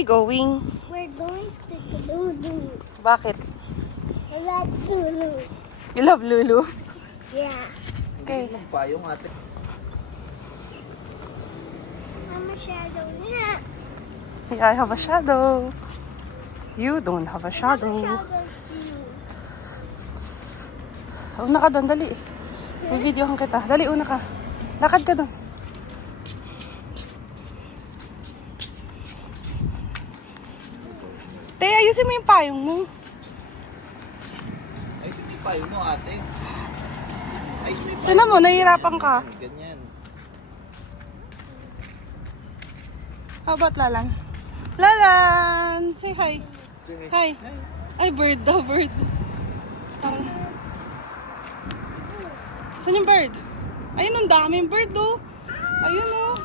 we going? We're going to Lulu. Bakit? I love Lulu. You love Lulu? Yeah. Okay. Payong ate. I'm a shadow. Yeah. Yeah, I have a shadow. You don't have a shadow. Shadow too. Una ka doon, dali. Videohan kita. Dali, una ka. Lakad ka doon. Te, ayusin mo yung payong mo. Ay, hindi payong mo ate. Ay, may payong. Tignan mo, nahihirapan ka. Ganyan. How about Lalan? Lalan! Say hi. Hi. Ay, bird daw, bird. Parang... Saan yung bird? Ayun, ang daming bird, oh. Ayun, oh.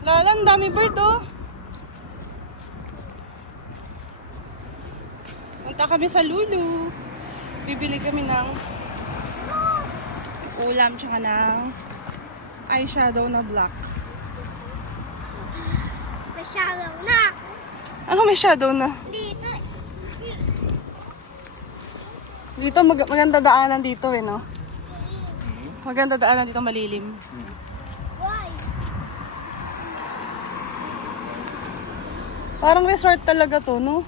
Lalan, dami bird, oh. Punta kami sa Lulu. Bibili kami ng ulam tsaka ng eyeshadow na black. The shadow na. Ano may shadow na? Dito. Dito maganda daanan dito eh, no? Maganda daanan dito, malilim. Why? Parang resort talaga to, no?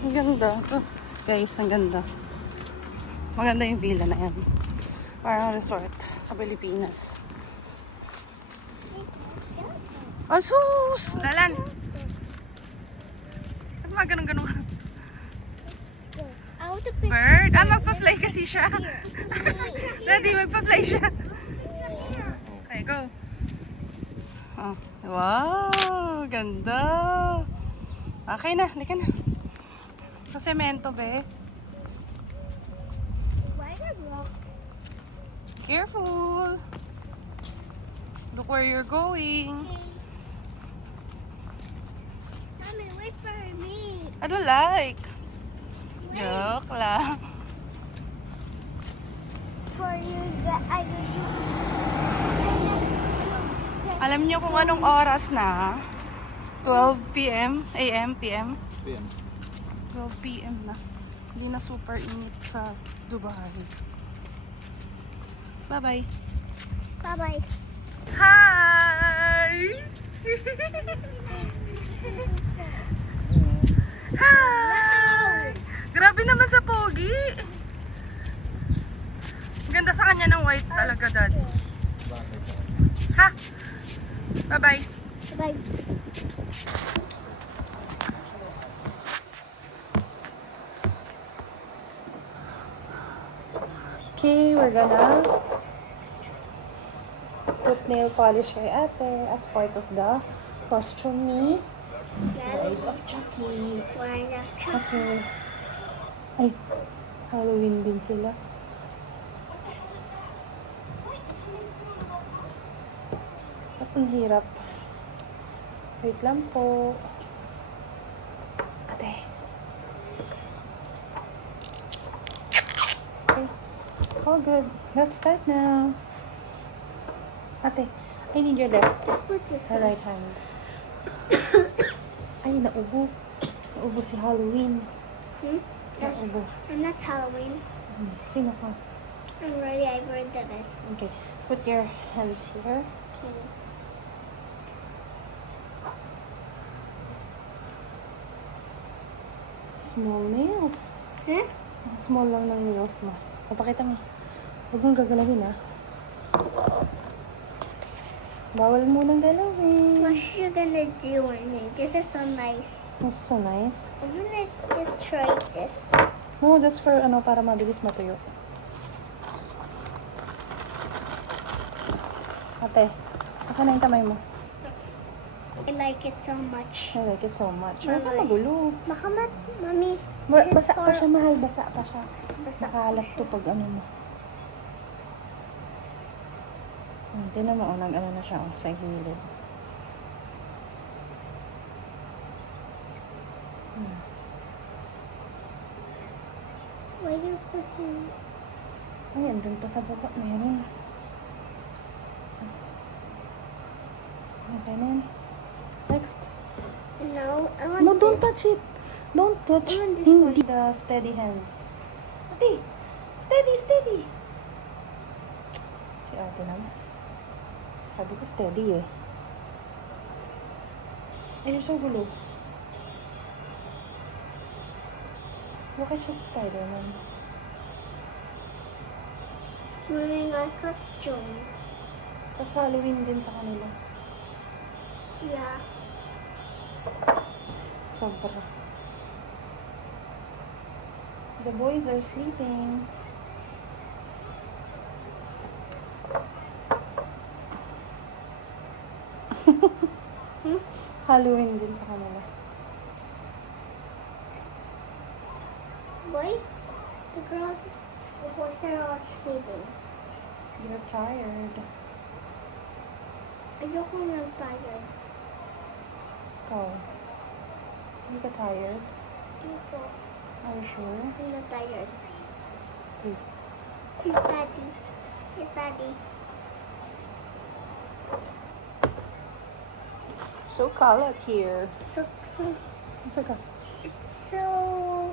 Ang ganda. Ito, guys, ang ganda. Maganda yung villa na yan. Parang resort sa Pilipinas. Asus! Lalan! Ano mga ganun-ganun? I want to pick Bird? Ah, magpa-fly kasi siya. Daddy, magpa-fly siya. Okay, go. Oh, wow! Ganda! Okay na, halika na. Sa semento, be. Why the rocks? Careful! Look where you're going. Mommy, wait for me. I don't like. Joke lang. For you that I Alam niyo kung anong oras na? 12 p.m. a.m. p.m. PM. 12 p.m. na. Hindi na super init sa Dubai. Bye-bye. Bye-bye. Hi! Hi! Grabe naman sa pogi. Ganda sa kanya ng white talaga, Dad. Bakit? Ha? Bye-bye. Bye. Okay, we're gonna put nail polish kay ate as part of the costume ni Bride of Chucky. Why not? Okay. Ay, Halloween din sila. At ang hirap. Wait lang po. Ate. Okay. All good. Let's start now. Ate, I need your left. Put this Sa right hand. Ay, naubo. Naubo si Halloween. That's, Naubo. I'm not Halloween. Sino ka? I'm ready. I burned the best. Okay. Put your hands here. Okay. Small nails. Huh? Ang small lang ng nails mo. Papakita mo. Huwag mong gagalawin, ha? Bawal munang galawin. What's you gonna do on me? This is so nice. This is so nice. I'm gonna just try this. No, that's for ano, para mabilis matuyo. Ate, saka na yung kamay mo. I like it so much. I like it so much. Huwag ka Mama. magulo. Mommy. this is Basa pa for- siya, mahal. Basa pa siya. Basa. Nakalat to pag ano mo. Tingnan mo, nag-ano na siya sa gilid. Why you putting? Ay, andun pa sa baba. Meron. Okay na yan. Next. I want No, don't this. touch it. Don't touch. I want this Hindi. The steady hands. Ate, steady, steady. Si ate naman. Sabi ko steady eh. Ay, you're so gulo. Bakit siya Spider-Man? Swimming like costume. Tapos Halloween din sa kanila. Yeah. Sobra. The boys are sleeping. Halloween din sa kanila. Boy, the boys are all sleeping. They're tired. Ayoko na tired. Ikaw. Hindi ka tired? Ayoko. Are you sure? I'm not tired. Okay. Who's daddy? Who's daddy? So cold out here. So, It's okay. so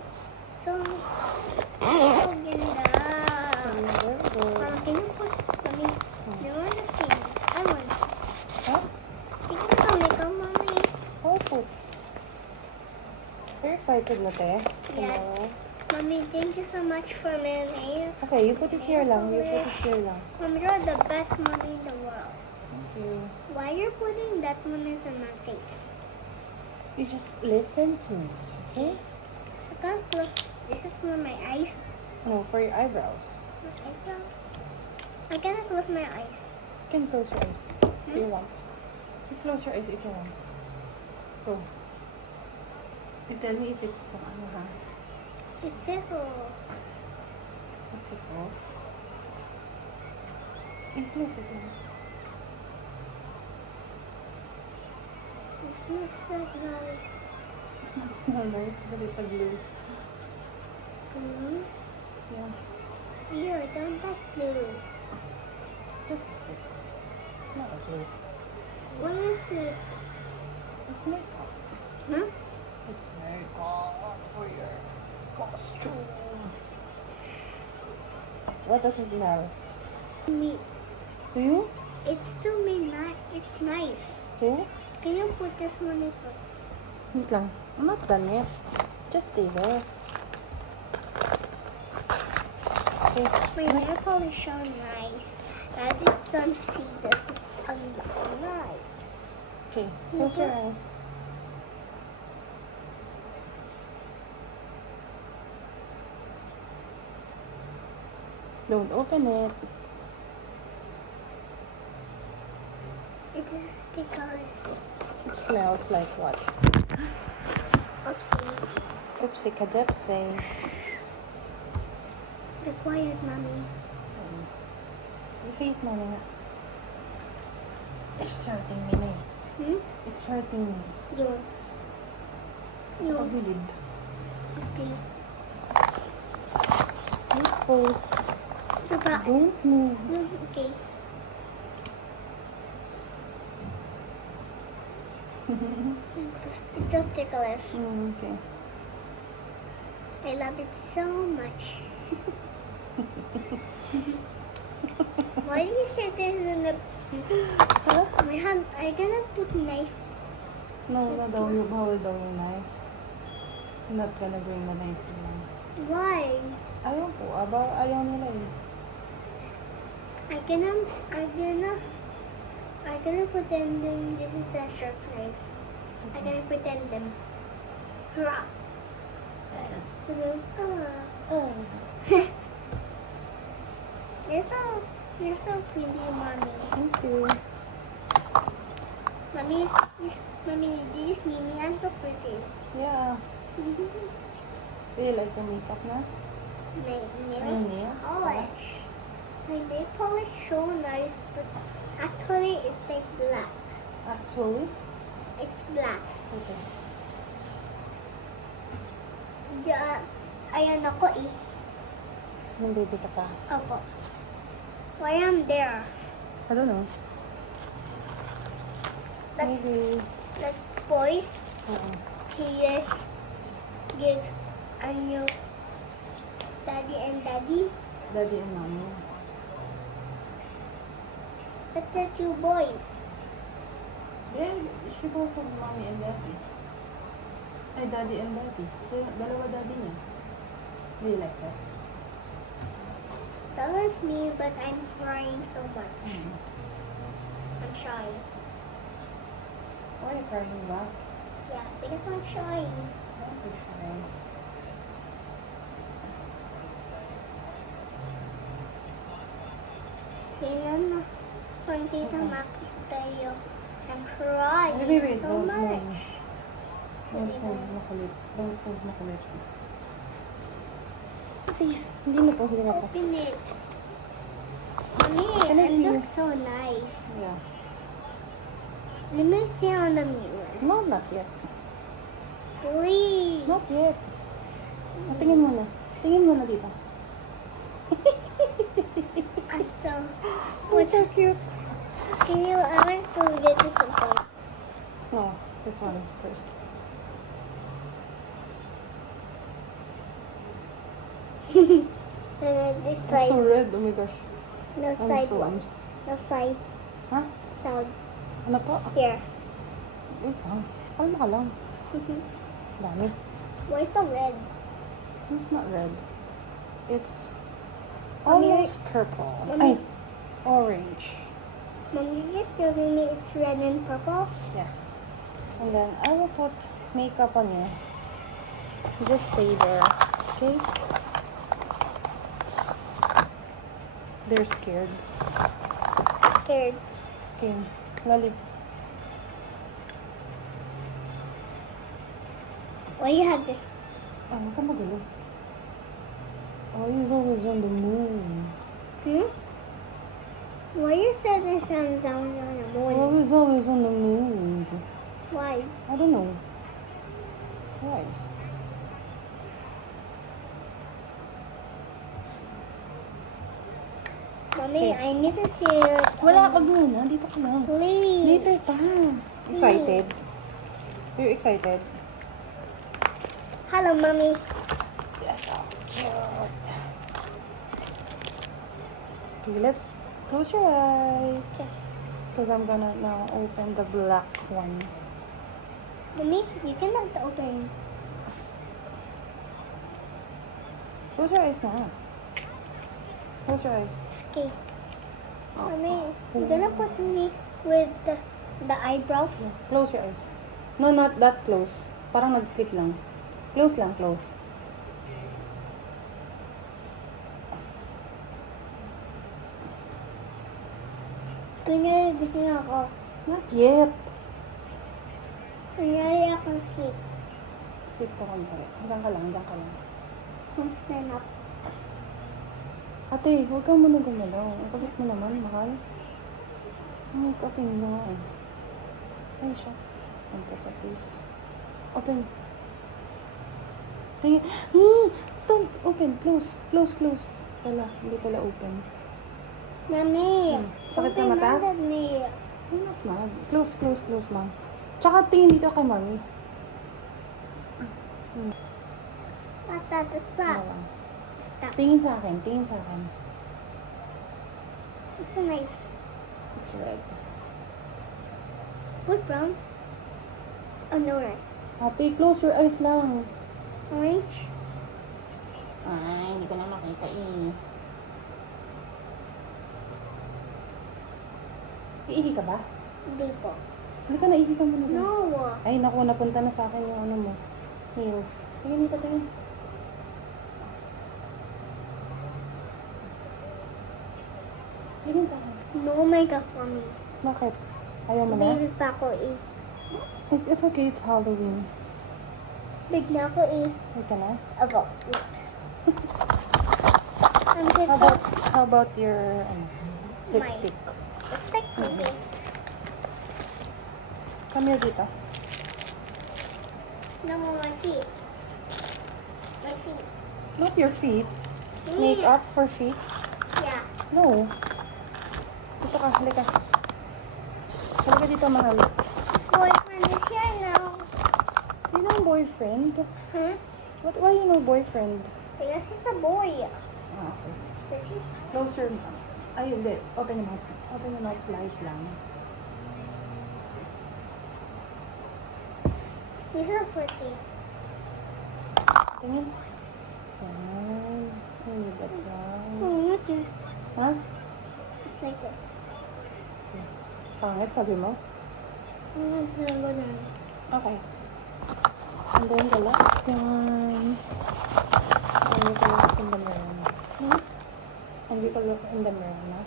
ganda. Mama, can you put, mommy, you want to sing? I want to sing. Huh? Tingnan ka, ikaw, mommy. Oh, put. You're excited na, te? Yeah. Hello? Mommy, thank you so much for my nail. Okay, you put it here lang. You put it here lang. Mommy, you're the best mommy in the world. Thank you. Why you're putting that money on my face? You just listen to me, okay? I can't look. This is for my eyes. No, for your eyebrows. My eyebrows. I cannot close my eyes. You can close your eyes if you want. You close your eyes if you want. Go. You tell me if it's ano ha? It's tickle. It tickles. You close it lang. It smells so nice. It's not smell nice because it's a glue. Glue? Yeah. Here, don't that glue. Just look. It's not a glue. What is it? It's makeup. Huh? It's makeup for your costume. What does it smell? Me. Do you? It's still me nice. It's nice. Do? Can you put this one as well? Wait lang. I'm not done yet. Just stay there. Okay. My nail Next. polish so nice. I just don't see this on last night. Okay. Close your eyes. Don't open it. It is stickers. It smells like what? Oopsie. Oopsie kadepsie. Be quiet, mommy. Your face na nga. It's hurting me na eh. Hmm? It's hurting me. Yun. Yun. Pagilid. Okay. Nipples. Diba? Don't move. Okay. It's so ticklish. Okay. I love it so much. Why do you say this in the... Huh? My hand, I gonna put knife. No, no daw. You bawal daw yung knife. I'm not gonna bring the knife lang. Why? Ayaw po. Ayaw nila eh. I gonna pretend them this is a sharp knife. I gonna pretend them. Hurrah. You're so pretty, mommy. Thank you. Mommy, do you see me? I'm so pretty. Yeah. Do you like your makeup na? My Your nail nails? polish. My nail polish so nice, but actually it's like black. Actually? It's black. Okay. Yeah, ayan ako eh. Yung baby ka pa. Opo. Why am there? I don't know. That's Maybe. that's boys. Oo. he is give a new daddy and daddy. Daddy and mommy. But the two boys. Yeah, she both have mommy and daddy. Ay, daddy and daddy. Dalawa daddy niya. Do you like that? That was me, but I'm crying so much. Mm. I'm shy. Why are you crying ba? Yeah, because I'm shy. Don't be shy. Tingnan mo. Kung tita makita yun. I'm crying Wait, so don't much. move. Don't move, makulit. Don't move, makulit. Please, hindi na to, hindi na to. Open it. Mommy, Can I it see looks so nice. Yeah. Let me see on the mirror. No, not yet. Please. Not yet. Tingin muna. Tingin muna dito. I'm so... Oh, so cute. Can you, I want to get this one. No, this one first. And then this It's side. so red. Oh my gosh. No I'm side so... one. No side. Ha? Side. Ano po? Here. Wait lang. Kalma ka lang. Dami. Why so red? It's not red. It's Mommy, almost purple. Mommy. Ay, orange. Mom, you just showing me it's red and purple? Yeah. And then I will put makeup on you. Just stay there. Okay? They're scared. Scared. Okay. Lali. Why you have this? Oh, huwag ka magulo. Oh, he's always on the moon. Hmm? Why you said the sun's on the moon? Oh, he's always on the moon. Why? I don't know. Why? Mommy, Okay. I need to see it. Wala, wag muna. Dito ka lang. Please. Later pa. Excited? Are you excited? Hello, Mommy. Yes, so cute. Okay, let's close your eyes. Okay. Because I'm gonna now open the black one. Mommy, you cannot open. Close your eyes now. Close your eyes. Okay. Mommy, you're gonna put me with the eyebrows? Yeah, close your eyes. No, not that close. Parang nag-sleep lang. Close lang, close. Kunyari, gusto niya ako. Not yet. Kunyari ako sleep. Sleep ka kunwari. Hanggang ka lang, hanggang ka lang. Don't stand up. Ate, huwag ka muna gumalaw. Ang kulit mo naman, mahal. Make-upin mo nga eh. Ay, shucks. Punta sa face. Open. Tingin. Don't open. Close. Close, close. Wala. Hindi pala open. Mommy, Sakit sa don't be mata? mad at me. Not mad. Close, close, close lang. Tsaka tingin dito kay mommy. Mata, stop. Wala. Stop. Tingin sa akin. Tingin sa akin. It's so nice. It's red. Put brown. Oh, no rice. Ate, close your eyes lang. Orange. Ay, hindi ko na makita eh. Iihi ka ba? Hindi po. Halika na, ihi ka muna dun. No. Ay, naku, napunta na sa akin yung ano mo. Nails. Tingin dito, tingin. Tingin sa akin. No makeup for me. Bakit? Ayaw mo na? Baby pa ako eh. It's okay, it's Halloween. Big na ako eh. Wait ka na? Ako. I'm good. How about your lipstick? Lipstick. Okay. Come here dito. No, my feet. My feet. Not your feet. Makeup for feet? Yeah. No. Dito ka, halika. Halika dito, mahal. Boyfriend is here now. He's no boyfriend? Huh? Why you no boyfriend? This is a boy. Ah, okay. This is... Closer. Ay, hindi. Open your mouth. Open your mouth slight lang. He's so pretty. Tingin. Yan. I need that one. Oh, not you. Ha? It's like this. Pangit, sabi mo? I'm gonna go down. Okay. And then the last one. And we can look in the mirror. Hmm? And we can look in the mirror, no?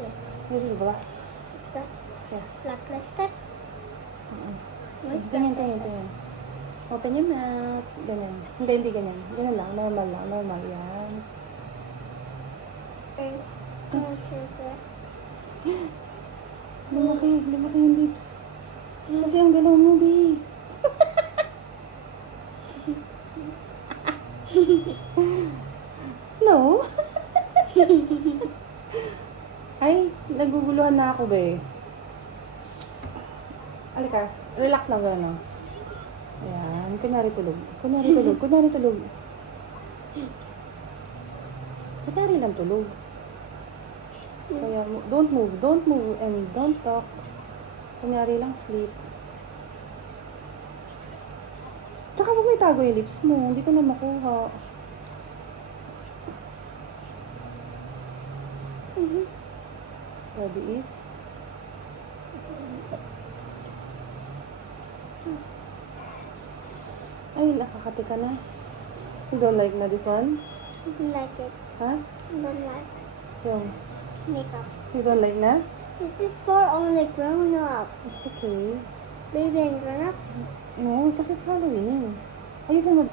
Yeah. This is black. It's that Yeah. black plastic. What's Tingin, tingin, tingin. Open your mouth. Ganyan. Hindi ganyan. Ganyan lang. Normal lang. Normal yan. And what's that? Lumaki yung lips. Kasi ang galaw mo, babe. No? Ay, naguguluhan na ako, be. Alika, relax lang gano'n lang. Ayan, kunyari tulog. Kunyari tulog. Kunyari tulog. Kunyari lang tulog. Kaya, don't move, and don't talk. Kunyari lang sleep. Tsaka huwag mo itago yung lips mo, hindi ko na makuha. Ready is? Ay, nakakati ka na. You don't like na this one? I don't like it. Ha? I don't like Yung, makeup. you don't like na? This is for only grown-ups. It's okay. Baby and grown-ups. No, kasi it's Halloween. Ayusin mo.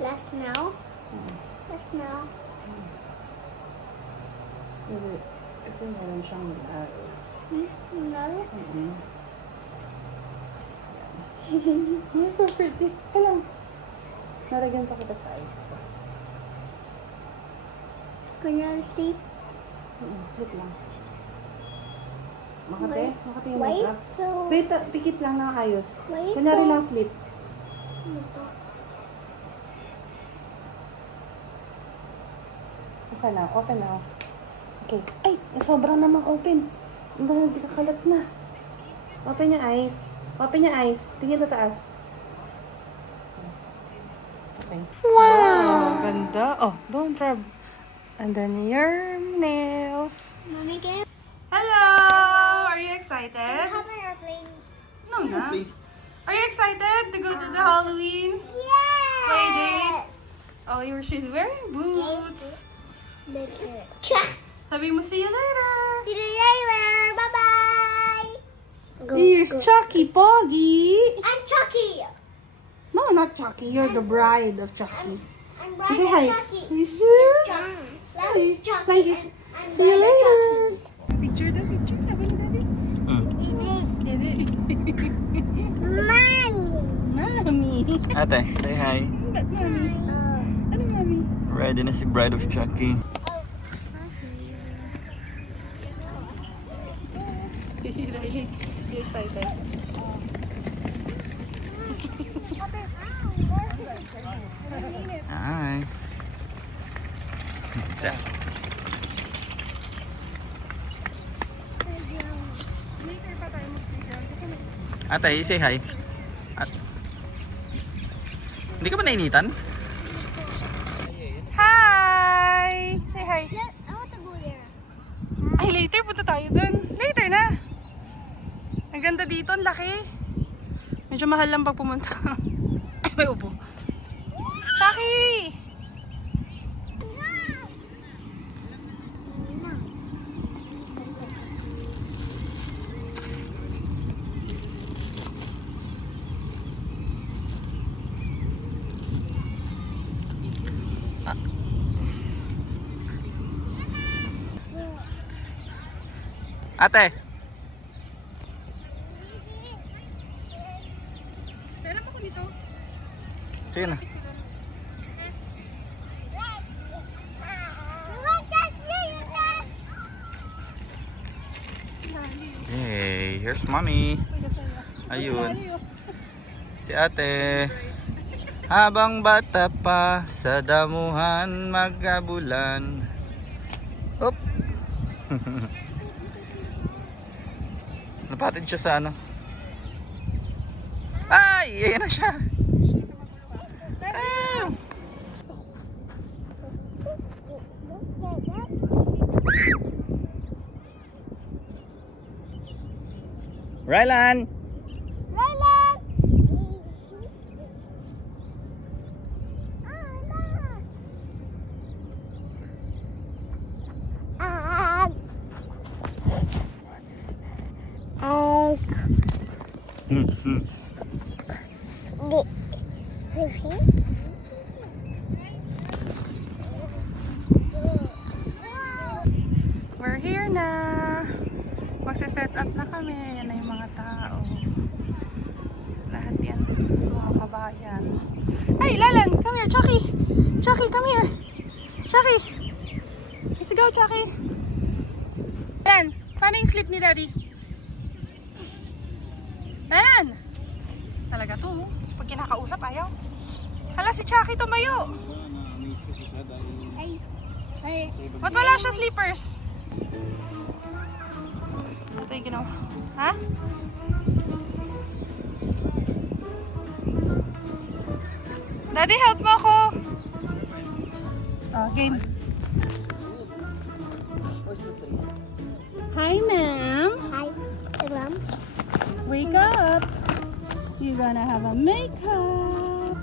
Last now. Last now. Kasi meron siyang laro. No. You're so pretty. Ito lang. Naragyan pa kita sa eyes ko. Can you sleep? Sleep lang. Makati? Wait. Makati yung Wait. makeup. So. Wait, pikit lang na ayos. Wait, Kunyari so- lang sleep. Okay na, open na. Okay. Ay, sobrang naman open. Nagkakalat na. Open your eyes. Open your eyes. Tingin sa taas. Okay. Wow! Ganda. Oh, don't rub. And then your nails. Mommy, can you Hello! Are you excited? have an airplane? No na. Are you excited to go to the Halloween Yes! play date? Oh, she's wearing boots. Sabi mo, see you later. See you later. Bye-bye. Here's Chucky Poggy. I'm Chucky. No, not Chucky. You're the bride of Chucky. I'm You say hi. Brother Chucky. You sure? John. That is Chucky. Like this. I'm See you Brother later. Picture the picture. Sabi ni Daddy. Daddy. Mommy. Mami. Ate, say hi. Ba't mami? Ano mami? Ready na si Bride of Chucky. Really excited. Hi. Ate, say hi. Hindi ka ba nainitan? Hi! Say hi. I want to go there. Ay, later punta tayo dun. Later na. Ang ganda dito, ang laki. Medyo mahal lang pag pumunta. Ay, may upo. Chucky! Ate, Pera mo ko dito. sige na. Hey, here's mommy. Ayun. Si ate. Habang bata pa sa damuhan magkabulan. Op. Napatid siya sa ano. Ay! Ayan na siya. Ah! Rylan! We're here na. Magse-set up na kami. Yan na yung mga tao. Lahat yan. Mga kabayan. Hey, Lalan! Come here, Chucky! Chucky, come here! Chucky! Let's go, Chucky! Lalan! Paano yung sleep ni Daddy? Lalan! Talaga to. Pag kinakausap, ayaw. Hala, si Chucky tumayo! Ba't wala siya sleepers? Ito yung ginawa. Ha? Daddy, help mo ako! Oh, game. Hi, ma'am. Hi, ma'am. Wake up. You're gonna have a makeup.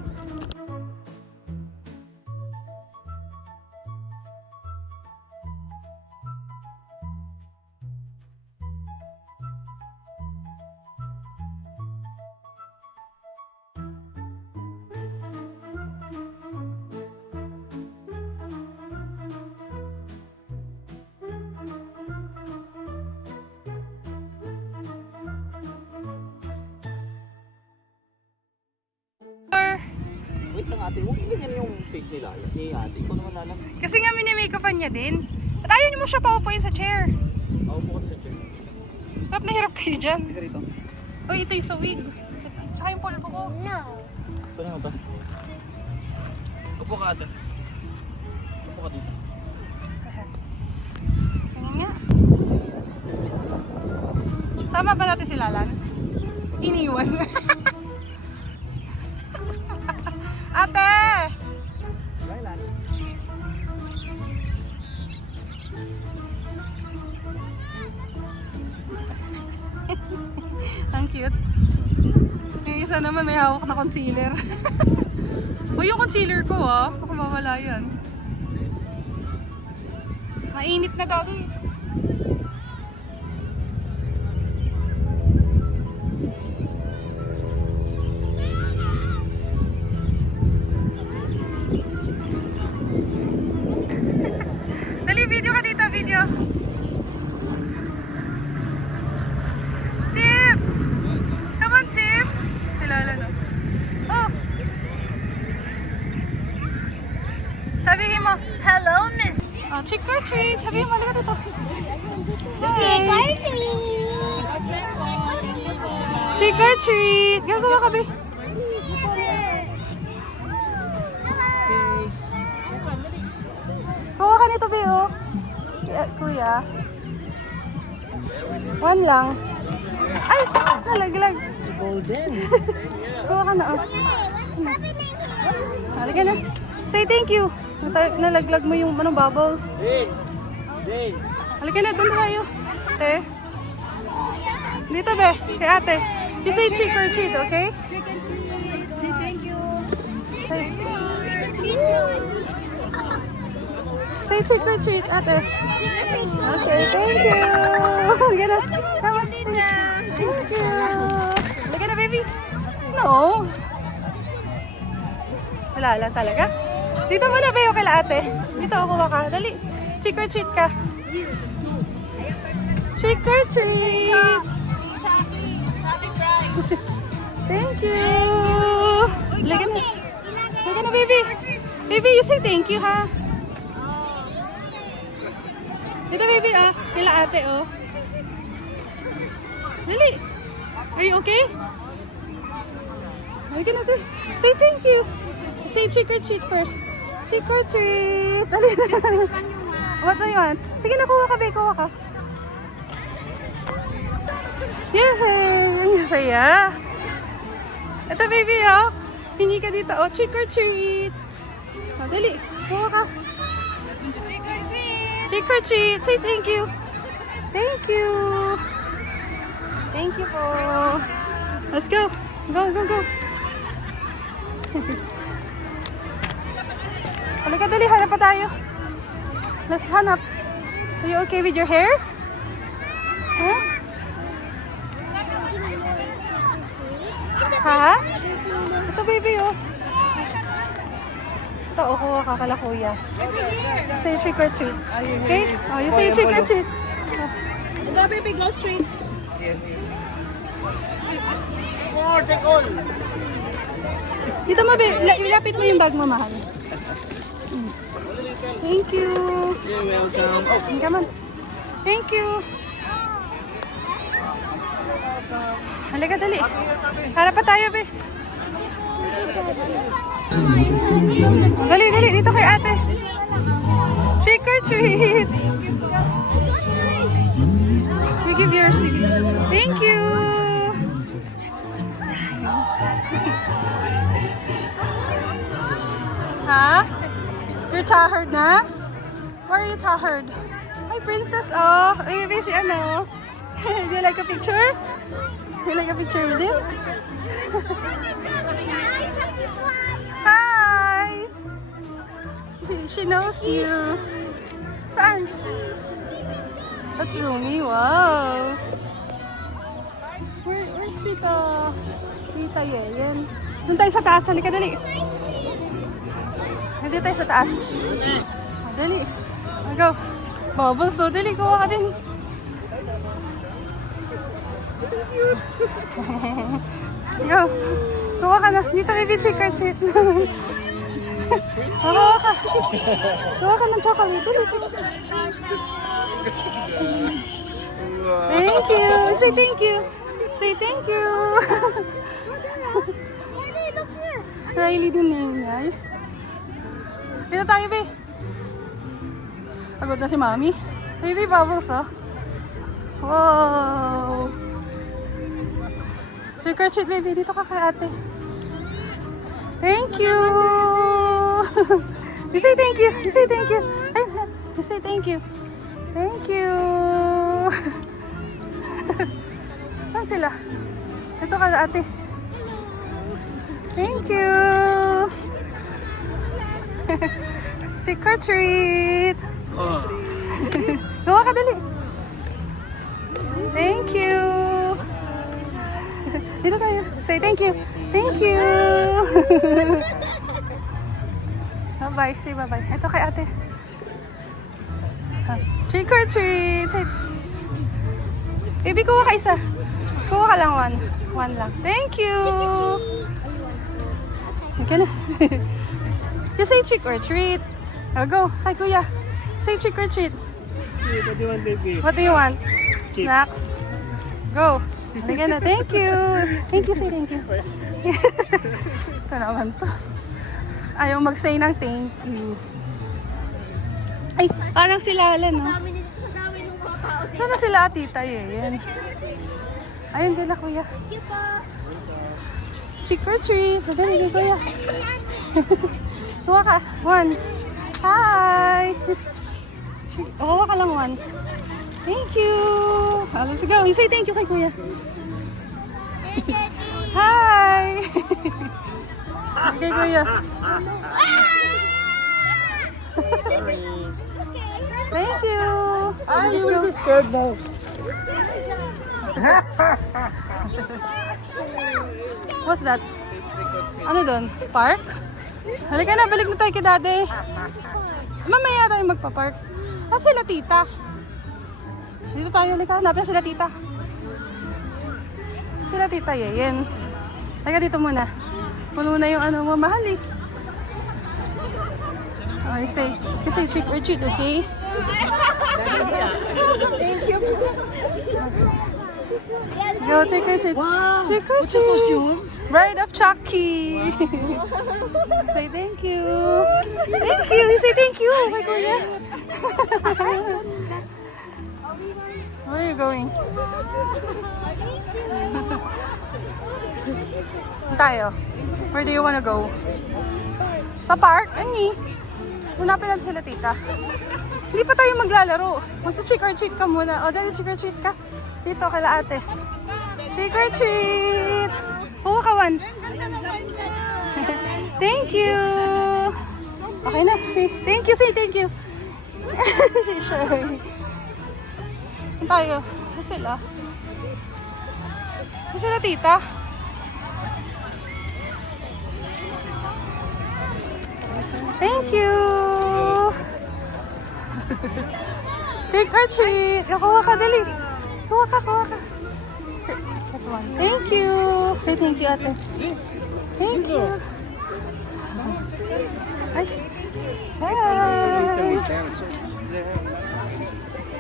Wait lang ate, huwag ganyan yung face ni Lala. Ni ate, ikaw naman Lala. Kasi nga mini-makeupan niya din. At ayaw niyo mo siya paupuin sa chair. Maupo ka sa chair. Hirap na hirap kayo dyan. Hindi ka rito. Uy, ito yung sawig. Saka yung pulpo ko. No. Saan nga ba? Upo ka ate. Upo ka dito. Ganyan nga. Sama ba natin si Lalan? Iniwan. Ate! Lala. Ang cute. Yung isa naman may hawak na concealer. Uy, yung concealer ko baka mawala yan. Mainit na daddy. Dali, video ka dito, video. Tiff! Come on, Tiff! Sila na. Oh! Sabihin mo, hello, miss! Oh, trick or treat! Sabihin mo, halika dito. Hi! Trick or treat! Gagawa ka, be. Kuha ka nito, be, oh. Kuya. One lang. Ay! Nalaglag. Golden. Kuha ka na, oh. Halika na. Say thank you. Nalaglag mo yung bubbles. Hey! Hey! Halika na, doon tayo. Ate. Dito, be. Kay ate. You say trick or treat, okay? Thank you. Say trick or treat, ate. Okay, thank you. Halika na. Come on. Thank you. Halika na, baby. No. Wala lang talaga. Dito muna ba yung kala ate? Dito ako ka. Dali. Trick or treat ka. Trick or treat. Thank you. Halika na. Halika na, baby. Baby, you say thank you, ha? Dito, baby, kila ate, oh. Dali. Are you okay? Halika na, ate. Say thank you. Say trick or treat first. Trick or treat. Dali na. What do you want? Sige na, kuha ka, be. Kuha ka. Yay! Ang saya. Ito, baby, oh. Hingi ka dito. Oh, trick or treat. Oh, dali. Kuha ka. Trick or treat. Trick or treat. Say thank you. Thank you. Thank you po. Let's go. Go, go, go. Halika, dali. Hanap pa tayo. Let's hanap. Are you okay with your hair? Huh? Ha? Ito, baby, oh. Ito, oh, kuha ka kala kuya. Say trick or treat. Okay? Oh, you say trick or treat. Go, baby, go straight. Dito mo, babe. Ilapit mo yung bag mo, mahal. Thank you. You're welcome. Oh, Come on. Thank you. Halika, dali. Harap pa tayo, be. Dali, dali. Dito kay ate. Trick or treat. We give yours. Thank you. Ha? You're tired na? Why are you tired? Hi, princess. Oh, baby, si ano? Do you like a picture? Do you like a picture with him? Hi! She knows you. Saan? That's Rumi. Wow. Where's Tita? Tita Yeyen. Doon tayo sa taas. Halika, dali. Dito tayo sa taas. Dali. Go. Bubbles, so dali. Kuha ka din. Go. Kuha ka na. Dito, baby, trick or treat. Kuha ka. Kuha ka ng chocolate. Dali. Thank you. Say thank you. Say thank you. Riley din name niya. Dito tayo, be. Pagod na si Mami. Baby bubbles, oh. Wow. Trick or treat, baby. Dito ka kay ate. Thank you. You say thank you. You say thank you. Ay, you say thank you. Thank you. Saan sila? Ito ka, ate. Thank you. Trick or treat. Gawa ka, dali. Thank you. Dito tayo. Say thank you. Thank you. Bye-bye. Say bye-bye. Ito kay ate. Trick or treat. Say. Baby, kuha ka isa. Kuha ka lang one. One lang. Thank you. Okay na. You say trick or treat. Oh, go. Kay kuya. Say trick or treat. what do you want, baby? What do you want? Snacks? Go. Halika na. Thank you. Thank you. Say thank you. Ito naman to. Ayaw mag-say ng thank you. Ay, parang si Lala, no? Sana sila tita yan. Ayun din na, kuya. Trick or treat. Dali, kuya. Kuha ka. One. Hi. Kuha ka lang one. Thank you. Oh, let's go. You say thank you kay kuya. Hi. Kay kuya. Thank you. You will be scared now. What's that? Ano doon? Park? Halika na, balik na tayo kay daddy. Mamaya tayo magpa-park. Ah, sila tita. Dito tayo, halika. Hanapin sila tita. Sila tita Yeyen. Halika dito muna. Puno na yung ano mo, mahal eh. Oh, you say trick or treat, okay? Thank you. Go trick or treat. Trick or treat. Bride of Chucky. Say thank you. Thank you. You say thank you. Kay Kuya. Where are you going? Saan tayo? Where do you wanna go? Sa park? Ani? Hanapin natin sila tita. Hindi pa tayo maglalaro. Magta-trick or treat ka muna. O, dali trick or treat ka. Dito, kala ate. Trick or treat! Huwa ka, Juan. Thank you! Okay na. Thank you, say thank you. She's shy. Saan tayo? Saan sila? Saan sila tita? Thank you! Trick or treat! Kuha ka, dali. Kuha ka, kuha ka. Say, get one. Thank you! Say thank you, ate. Thank you! Ay! Hi!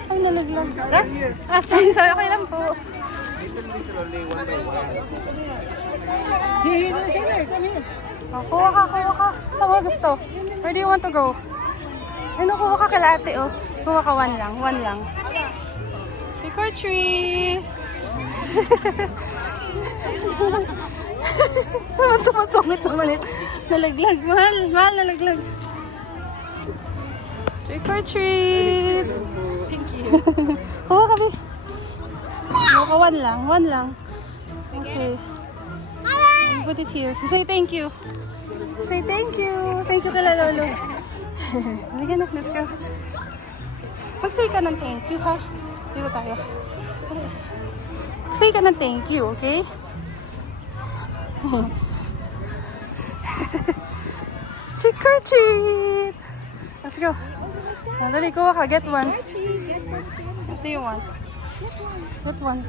Ay, nalaglag. Sorry, okay lang po. Oh, kuha ka, kuha ka. Saan mo gusto? Where do you want to go? Ano, kuha ka kala ate, oh. Kuha ka, one lang. Trick or treat! Tumasungit naman eh. Nalaglag, mahal nalaglag. Trick or treat! Thank you. Kuha ka, Bi. Kuha ka, one lang. Okay. Put it here. Say thank you. Say thank you. Thank you kala Lolo. Halika na, let's go. Mag-say ka ng thank you, ha? Dito tayo. Say ka ng thank you, okay? Trick or treat! Let's go. Dali, kuha ka. Get one. What do you want? Get one.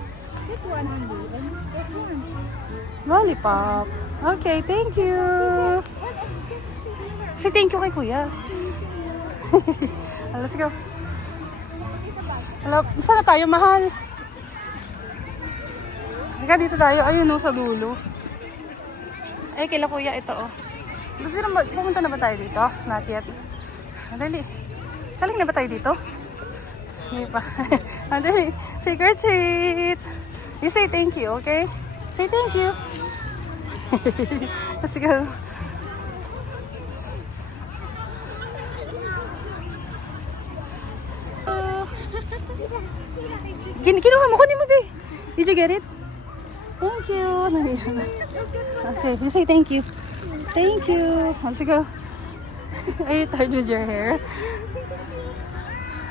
Lollipop. Okay, thank you. Say thank you kay Kuya. Let's go. Hello, saan na tayo, mahal? Halika, dito tayo. Ayun, sa dulo. Ay, kila Kuya, ito, oh. Pumunta na ba tayo dito? Not yet. Dali. Galing na ba tayo dito? Hindi pa. Dali. Trick or treat. You say thank you, okay? Say thank you. Let's go. Kinuha mo, kunin mo, be. Did you get it? Thank you. Okay, you say thank you. Thank you. Let's go. Are you tired with your hair?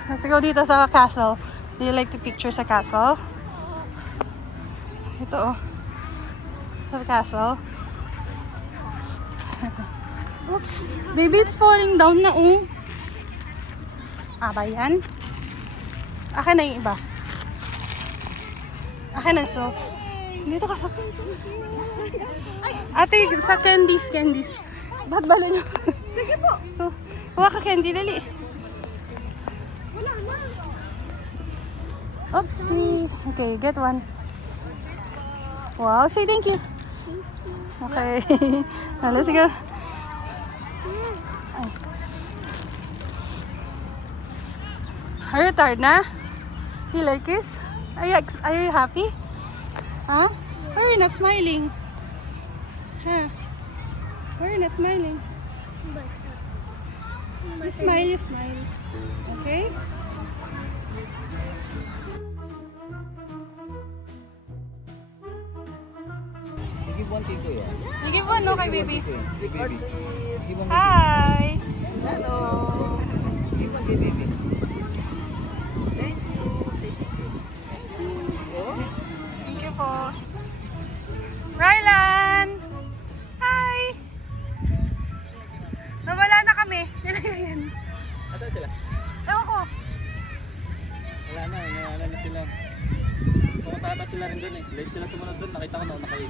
Let's go dito sa castle. Do you like to picture sa castle? Ito, oh. Sa castle. Oops. Baby, it's falling down na, oh. Ba yan? Akin na yung iba. Akin na, so. Dito ka sa... Ay, ate, sa candies. Ba't bala nyo? Sige po. Huwa ka candy, dali. Wala na. Oopsie. Okay, get one. Wow, say thank you. Okay. Now, let's go. Ay. Are you tired na? You like this? Are you happy? Huh? Why are you not smiling? Huh? Why are you not smiling? You smile. Okay? You give one tito yan. You give one, no, kay baby. Trick or treat. Give one. Hi! Hello. Give one kay baby. Thank you. Say thank you. Thank you po. Rylan! Hi! Nawala na kami. Yan. Asan sila? Ewan ko. Wala na sila. Pumunta na sila rin doon eh. Late sila sumunod doon. Nakita ko na nakayo.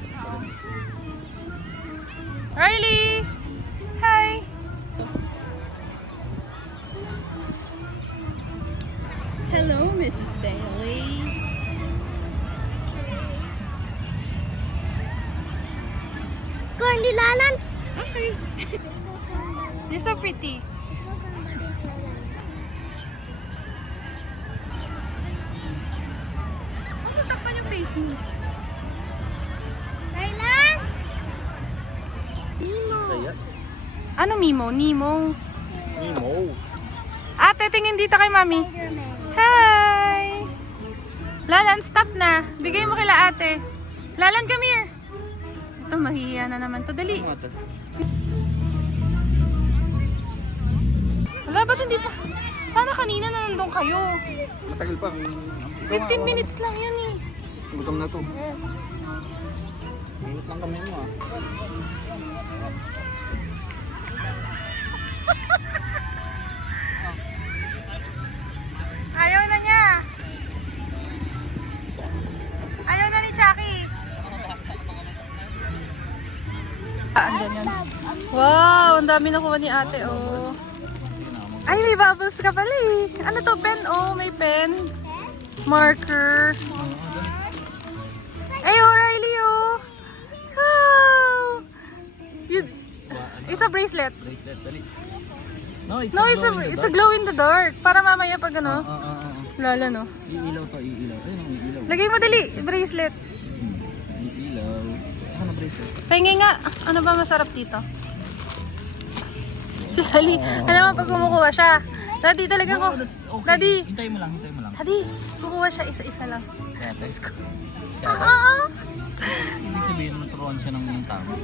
Riley! Hi! Hello, Mrs. Bailey. Jeffrey. You're so pretty. Ano takpan yung face mo? Rylan! Nemo. Ano Mimo? Nemo. Nemo. Ate, tingin dito kay Mami. Spider-Man. Hi! Lalan, stop na. Bigay mo kila ate. Lalan, come here. Ito, mahihiya na naman to. Dali. Wala, ba't hindi pa? Sana kanina na nandun kayo. Matagal pa. 15 minutes lang yun eh. Gutom na to. Minute lang kami mo Ayaw na niya. Ayaw na ni Chucky. Andyan yan. Wow, ang dami nakuha ni ate, oh. Ay, may bubbles ka pala eh. Ano to, pen? Oh, may pen. Marker. Ay, O'Reilly, oh. Wow. It's a bracelet. Bracelet, dali. No, it's a glow in the dark. Para mamaya pag ano, lala no. Iilaw to, iilaw. Ayun ang iilaw. Lagay mo dali, bracelet. Iilaw. Ano na bracelet? Pahingi nga, ano ba masarap dito? Si Lali, alam mo pag kumukuha siya. Daddy, talaga ko. Daddy, Hintay mo lang, hintay mo lang. Daddy, kukuha siya isa-isa lang. Kaya Diyos ko. Kaya ibig sabihin, naturuan siya ng tama.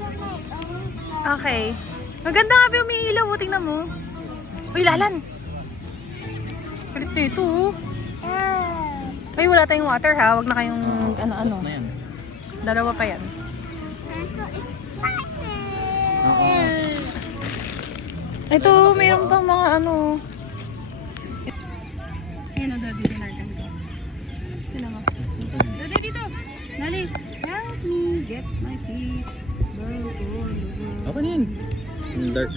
Okay. Maganda nga ba umiilaw, tingnan mo. Uy, Lalan. Galit na ito, oh. Ay, wala tayong water ha. Huwag na kayong ano-ano. Tapos na yan. Dalawa pa yan. I'm so excited. Ito, mayroon pang mga ano. Ayan o, Daddy, dinargan ko. Tinan mo. Daddy, dito. Dali. Help me get my feet. Okay na yun. Dark.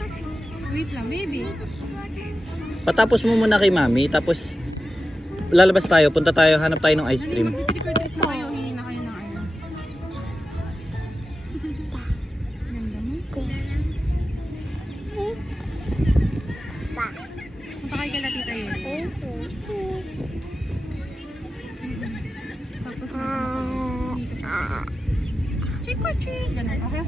Wait lang, baby. Patapos mo muna kay Mami, tapos lalabas tayo, punta tayo, hanap tayo ng ice cream. Magtitrip-trip na kayo, hingi na kayo ng ano. Ganda mo. Punta kayo kala Tita Yeli. Tapos trick or treat. Ganun, okay?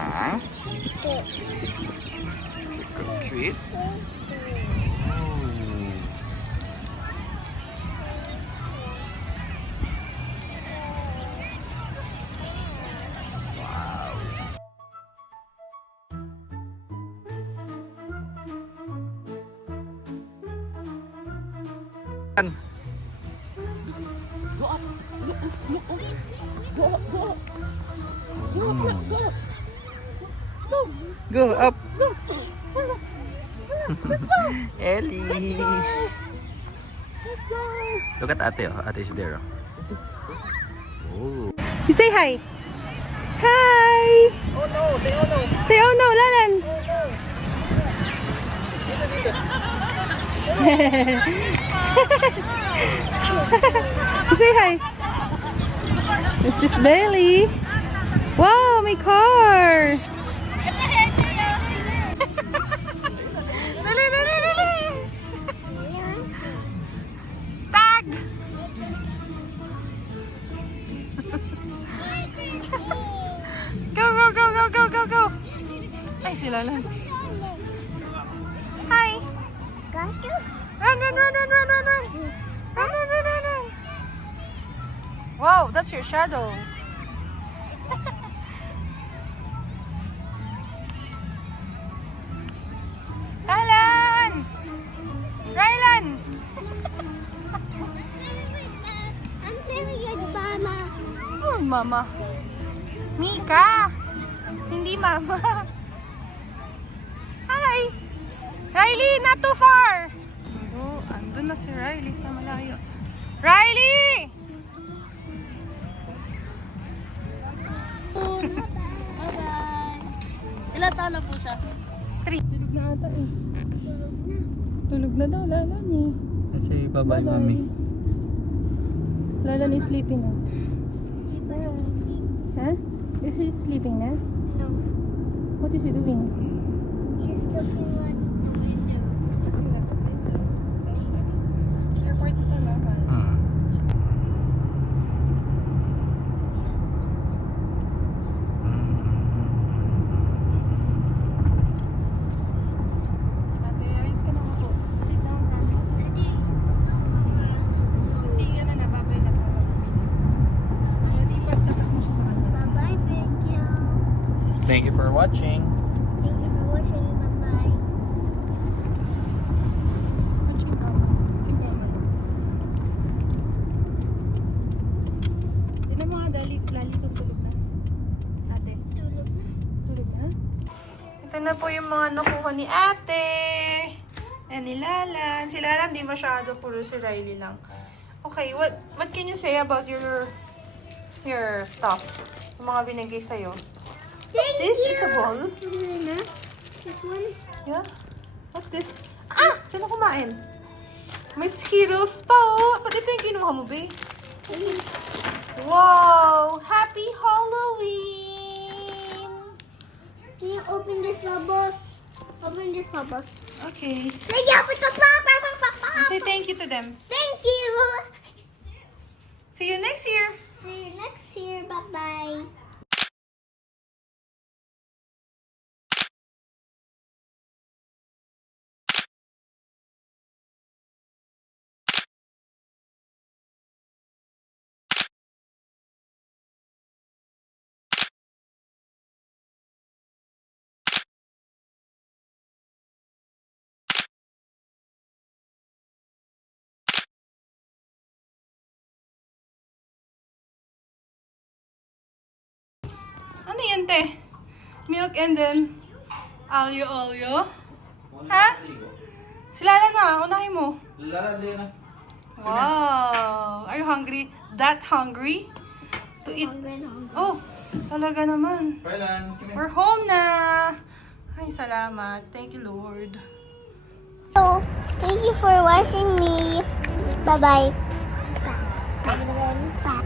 Ah? Trick or treat? Go up. Ellie. Look at ate. Oh. Ate is there. Oh. You say hi. Hi. Oh no! Say oh no! Say oh no, Lalan. You say hi. This is Bailey. Wow, my car. Dali, dali, dali. Tag. Go, go, go, go, go, go, go. Ay, sila lang. Hi. Got you? Run, run, run, run, run, run, run. Run, run, run, run, run. Wow, that's your shadow. Rylan! Rylan! I'm playing with Mama. Oh, mama. Mika! Hindi mama. Riley, not too far! Andun na si Riley sa malayo. Riley! Ilan taon na po siya? 3. Tulog na ata eh. Tulog na daw, Lala niya. Kasi bye-bye, mami. Lala is sleeping na. Huh? Is he sleeping na? No. What is he doing? He's looking at the window. Airport na naman. Ah. Ate, ayos ka na ako. Sit down, Mami. Kasi yan na nababay na sa mga video. Hindi pa tapat mo siya sa kanya. Bye-bye, video. Thank you for watching. Thank you for watching. Bye-bye. Watching Mama. Si Mama. Hindi na mga lali tutulog na. Ate, Tulog na. tulog na? Ito na po yung mga nakuha ni ate. And ni Lalan. Si Lalan di masyado, puro si Riley lang. Okay, what can you say about your stuff? Yung mga binigay sa'yo. What's this? It's a ball. This one? Yeah? What's this? Ah! Sino kumain? May Skittles pa oh! Ba't ito yung kinuha mo, babe? Wow! Happy Halloween! Can you open this bubbles? Open this bubbles. Okay. Thank you, Papa. Say thank you to them. Thank you. See you next year! See you next year. Bye-bye. Ano yan, te? Milk and then alyo. Ha? Sila na, unahin mo. Lala. Wow! Are you hungry? That hungry? To eat? Oh, talaga naman. Perlan, come here. We're home na! Ay, salamat. Thank you, Lord. So, thank you for watching me. Bye-bye. Bye.